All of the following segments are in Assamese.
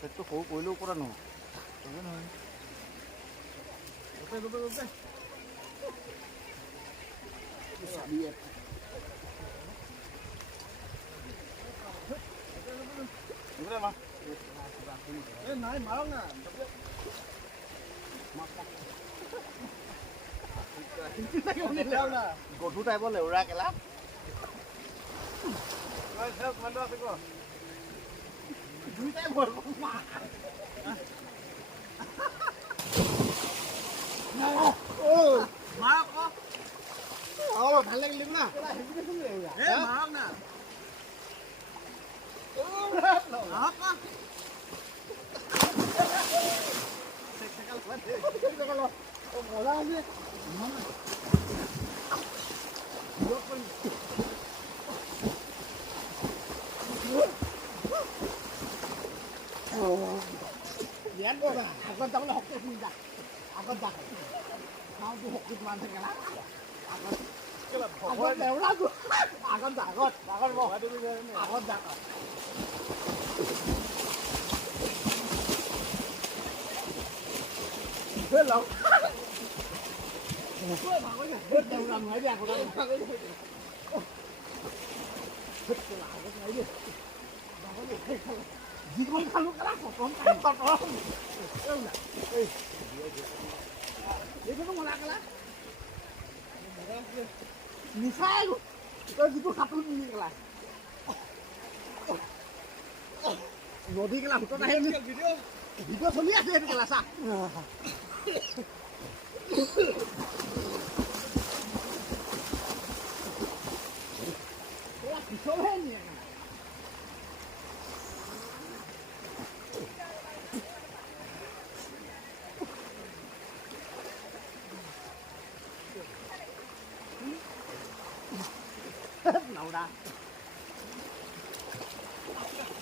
সেইটো সৰু কৰিলেও পৰা নহয় নাই মাৰক না গধুৰ টাইপৰ লেউৰা কেলা দুইটাই ভৰ ভাল লাগিল না মাৰক না মজা আছে আগত যাবলৈ শক্তি চিন্তা আগত যাক খাওঁতো শক্তিত মান থাকে না আগত আগত যা আগত আগত আগত যাক লওক নহয় দিয়া যিকণ খালোঁ কেলা খতম এইটো মজা কেলা নিচাই তই যিটো খাতোঁ নিলি কেলা নদী কেলা সোঁতত আহে ভিডিঅ' চলি আছে সেইটো কেলা চা পিছলহে নিয়ে Nauda.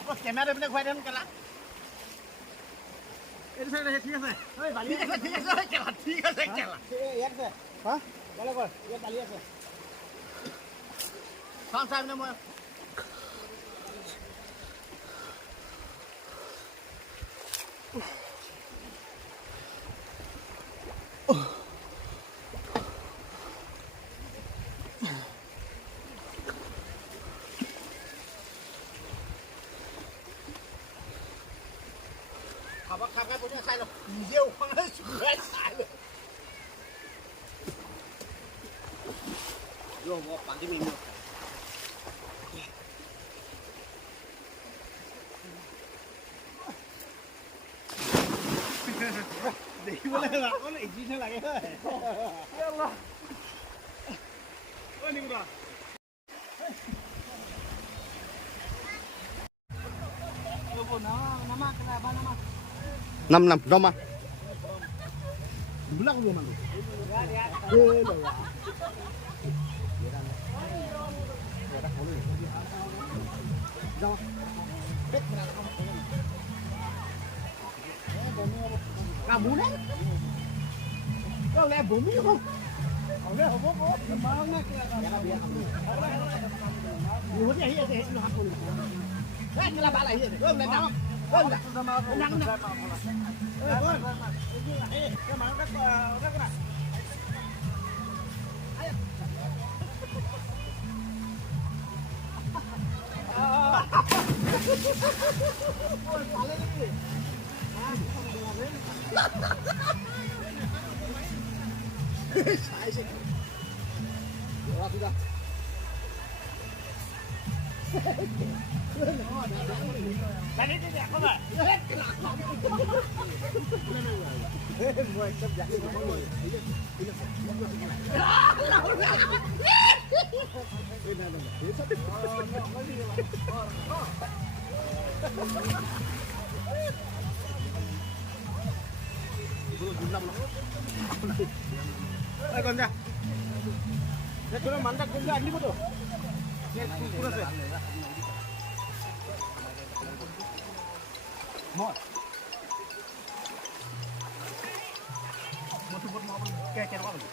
Bos kamera bener gua dem kala. Ini saya ঠিক আছে. Oi bali আছে ঠিক আছে kala ঠিক আছে kala. Yak se. Ha? Bale kor. Ye bali আছে. Sang sai ne mo. Apa kakak punya saya loh, dia uangnya sudah saya. Yo mau pagi minggu. Jadi boleh lah, boleh izinnya lagi. Ya Allah. Oh ini udah. Nama kenapa nama? 5 Dom à? Bulan luôn mà. Cả bún đấy. Đâu lẽ bún không? Ở đây không có. Mà hôm nay bún này hiện thì nó học luôn. Đấy là bạn lại hiện. Không lên nào. Không là. Nặng nặng. Con. Cái mà đất cái này. Ôi, phá lên đi. Sai sai. Rồi đi ra. Cái này đẹp không ạ? Hết cái lạc không. Ngồi chấp nhận đi mọi người. Lâu ra. Bên này là phía sắp. Đây con ra. Đây chúng nó mắn ra cũng ra đi một đồ. Kurang sih. Mau. Mau sebut mau kayak apa lagi?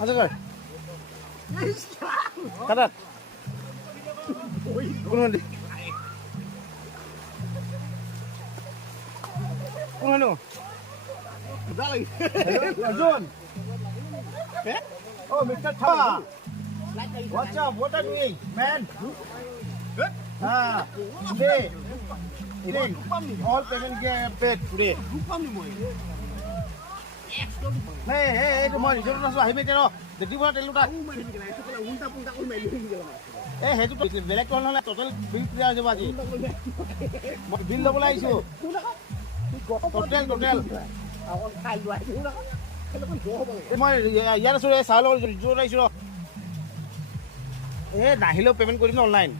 Ada kan? Kadat. কোন হলি কোন হলো Arjun. Oh, Mr. Tha. What's up? What are you doing, man? Today, all payment get paid today. Hey, tomorrow, you don't know how to do. The people tell you that. Hey, to direct on total bill clear baji. Bill double issue. Total. মই ইয়াত আছো চাহ লগত জোৰ আহিছো নাহিলেও পেমেণ্ট কৰিম অনলাইন